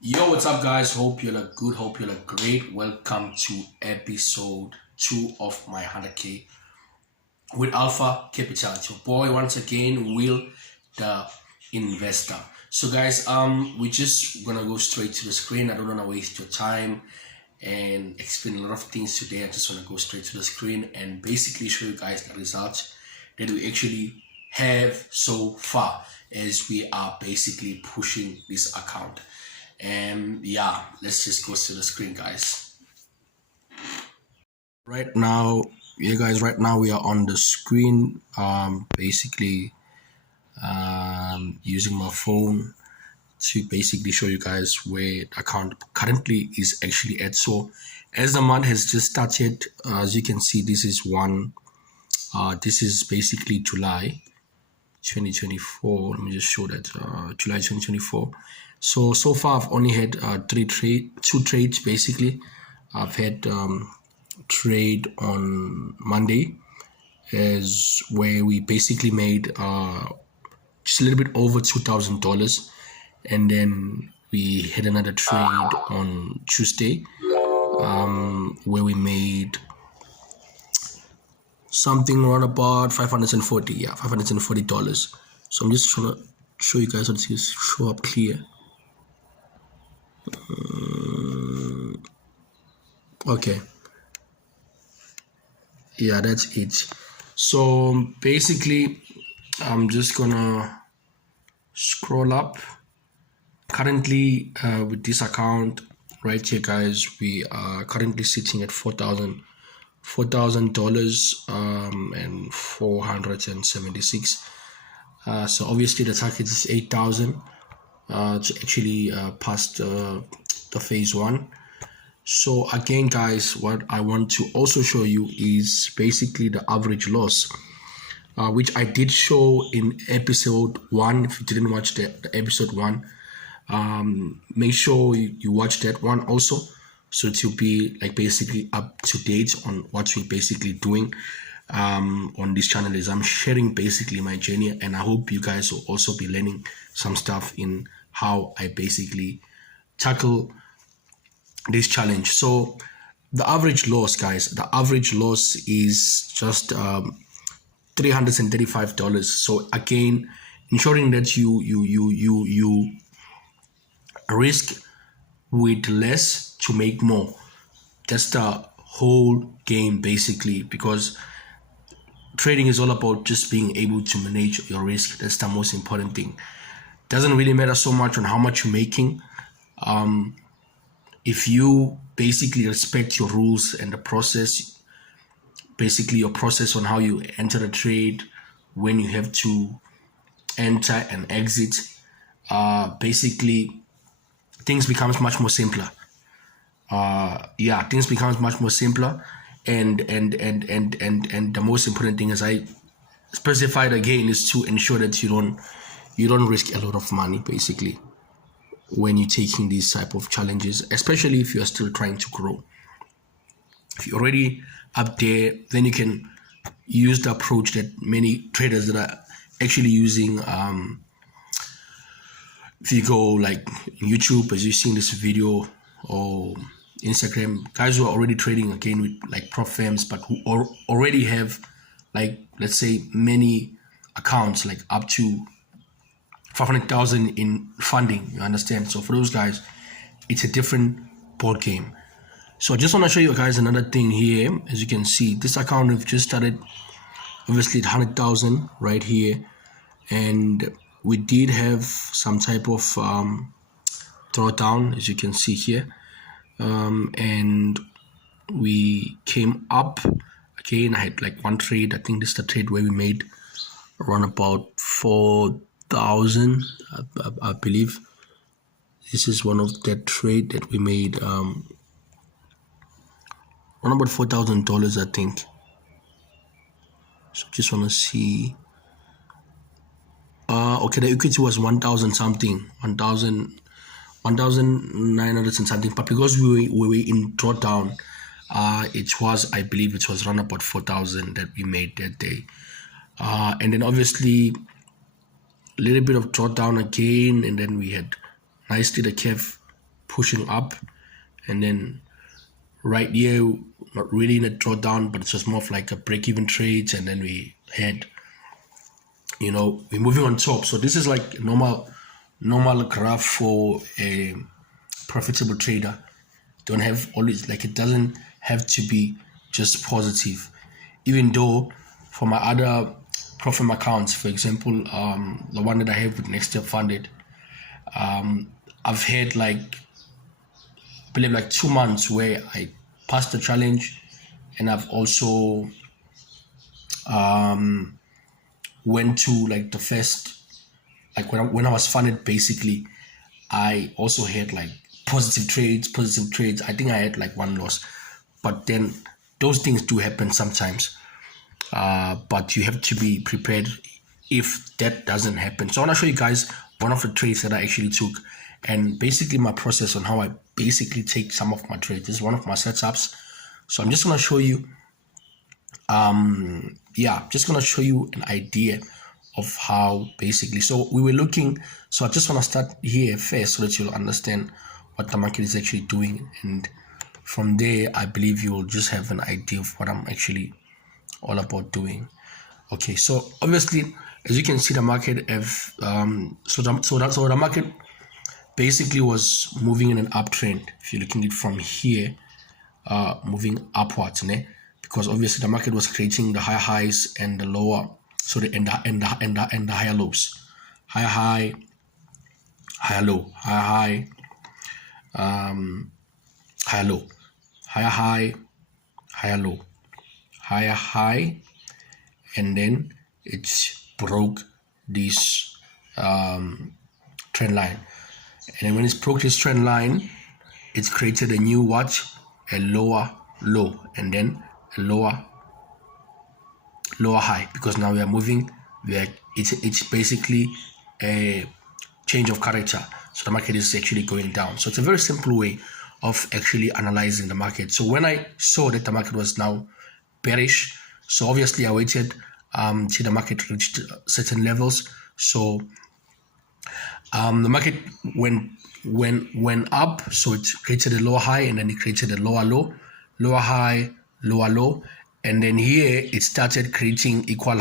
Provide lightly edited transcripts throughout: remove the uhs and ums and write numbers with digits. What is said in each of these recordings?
Yo, what's up, guys? Hope you look good. Hope you look great. Welcome to episode 2 of my 100K with Alpha Capital. It's your boy once again, Will the Investor. So, guys, we're just gonna go straight to the screen. I don't wanna waste your time and explain a lot of things today. I just wanna go straight to the screen and basically show you guys the results that we actually have so far as we are basically pushing this account. And yeah, let's just go to the screen, guys. Right now, yeah, guys, right now we are on the screen, basically using my phone to basically show you guys where the account currently is actually at. So as the month has just started, as you can see, this is this is basically July 2024. Let me just show that, July 2024. So far I've only had two trades basically. I've had trade on Monday, is where we basically made just a little bit over $2,000, and then we had another trade on Tuesday, where we made something around about 540, yeah, $540. So I'm just trying to show you guys how to show up clear. Okay, yeah, that's it. So basically I'm just gonna scroll up. Currently, with this account right here, guys, we are currently sitting at $4,000 and 476. So obviously the target is 8,000 to actually pass the phase one. So again, guys, what I want to also show you is basically the average loss, which I did show in episode one. If you didn't watch the episode one, make sure you watch that one also, so to be like basically up to date on what we're basically doing on this channel. Is I'm sharing basically my journey, and I hope you guys will also be learning some stuff in how I basically tackle this challenge. So the average loss, guys, the average loss is just $335. So again, ensuring that you risk with less to make more. That's the whole game basically, because trading is all about just being able to manage your risk. That's the most important thing. Doesn't really matter so much on how much you're making. If you basically respect your rules and the process, basically your process on how you enter a trade, when you have to enter and exit, basically things becomes much more simpler. Things becomes much more simpler, and the most important thing, as I specified again, is to ensure that you don't risk a lot of money basically when you're taking these type of challenges, especially if you're still trying to grow. If you're already up there, then you can use the approach that many traders that are actually using. If you go like YouTube, as you've seen this video, or Instagram, guys who are already trading again with like prop firms, but who already have, like, let's say many accounts, like up to 500,000 in funding, you understand? So for those guys, it's a different board game. So I just want to show you guys another thing here. As you can see, this account we've just started, obviously 100,000 right here, and we did have some type of drawdown, as you can see here, and we came up again. I had like one trade. I think this is the trade where we made around about 4,000. I believe this is one of that trade that we made around about $4,000, I think. So just want to see. Okay, the equity was 1,000 something, 1,900 and something, but because we were in drawdown, it was, I believe it was around about 4,000 that we made that day. And then obviously a little bit of drawdown again, and then we had nicely the curve pushing up, and then right here, not really in a drawdown, but it's just more of like a break-even trades, and then we had, we're moving on top. So this is like normal graph for a profitable trader. Don't have always, like, it doesn't have to be just positive, even though for my other profit accounts, for example, the one that I have with Next Step Funded, I've had like, I believe, like 2 months where I passed the challenge, and I've also went to like the first, like when I was funded, basically, I also had like positive trades. I think I had like one loss, but then those things do happen sometimes. But you have to be prepared if that doesn't happen. So I want to show you guys one of the trades that I actually took, and basically my process on how I basically take some of my trades. This is one of my setups. So I'm just going to show you, just going to show you an idea of how basically, so we were looking, so I just want to start here first so that you'll understand what the market is actually doing, and from there I believe you will just have an idea of what I'm actually all about doing. Okay, so obviously, as you can see, the market have so the market basically was moving in an uptrend. If you're looking at it from here, moving upwards, because obviously the market was creating the higher highs and the lower, so the and the higher lows, higher high, higher low, higher high, higher low, higher high, higher low, higher high, and then it broke this trend line. And then when it broke this trend line, it's created a new what? A lower low, and then a lower high, because now we are moving, it's basically a change of character. So the market is actually going down. So it's a very simple way of actually analyzing the market. So when I saw that the market was now bearish, so obviously I waited till the market reached certain levels. So the market went up, so it created a lower high, and then it created a lower low, lower high, lower low, and then here it started creating equal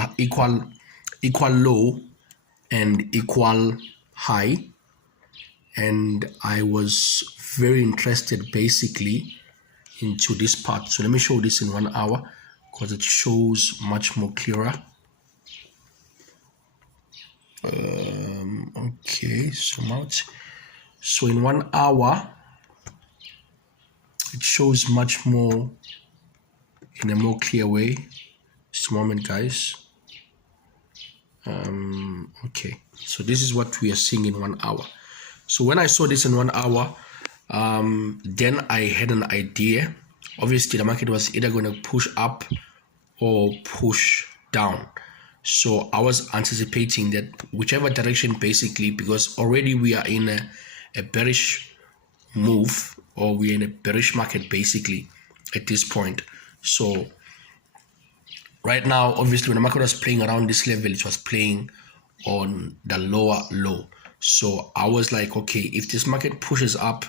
low and equal high. And I was very interested basically into this part. So let me show this in 1 hour, because it shows much more clearer. Okay, so in 1 hour it shows much more in a more clear way. Just a moment, guys. Okay, so this is what we are seeing in 1 hour. So when I saw this in 1 hour, then I had an idea. Obviously the market was either going to push up or push down. So I was anticipating that whichever direction, basically, because already we are in a bearish move, or we're in a bearish market basically at this point. So right now, obviously, when the market was playing around this level, it was playing on the lower low. So I was like, okay, if this market pushes up,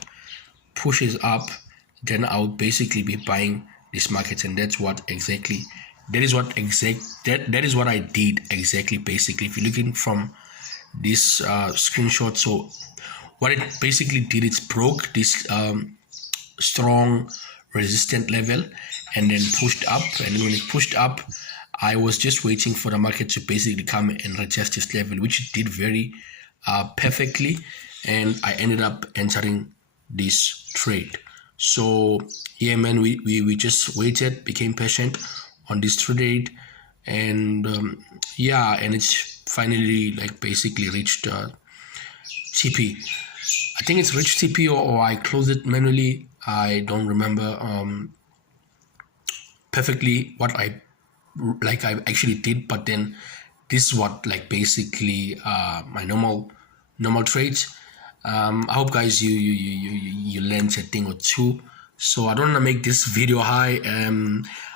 then I'll basically be buying this market, and that's what exactly. That is what I did exactly, basically. If you're looking from this screenshot, so what it basically did, it broke this strong resistant level and then pushed up. And when it pushed up, I was just waiting for the market to basically come and retest this level, which it did very perfectly, and I ended up entering this trade. So yeah, man, we just waited, became patient on this trade, and and it's finally like basically reached TP. I think it's reached TP, or I closed it manually. I don't remember perfectly what I actually did, but then this is what like basically my normal trades. I hope, guys, you learned a thing or two. So I don't want to make this video high.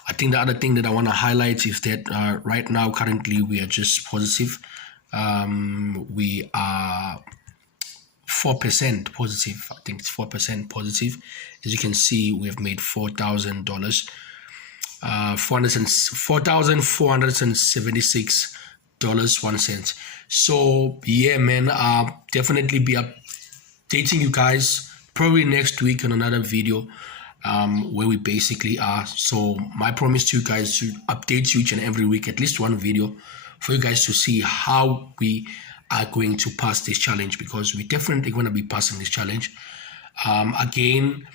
I think the other thing that I want to highlight is that right now, currently, we are just positive. We are 4% positive. I think it's 4% positive. As you can see, we have made $4,000, $4,476.01. So yeah, man, definitely be updating you guys probably next week on another video where we basically are. So my promise to you guys to update you each and every week, at least one video for you guys to see how we are going to pass this challenge, because we're definitely going to be passing this challenge. Again,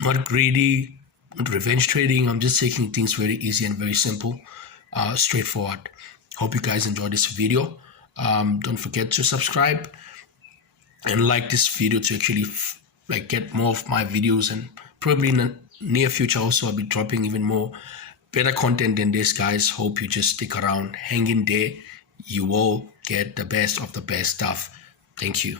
not greedy, not revenge trading. I'm just taking things very easy and very simple, straightforward. Hope you guys enjoyed this video. Don't forget to subscribe and like this video to actually get more of my videos, and probably in the near future also I'll be dropping even more better content than this, guys. Hope you just stick around, hang in there. You will get the best of the best stuff. Thank you.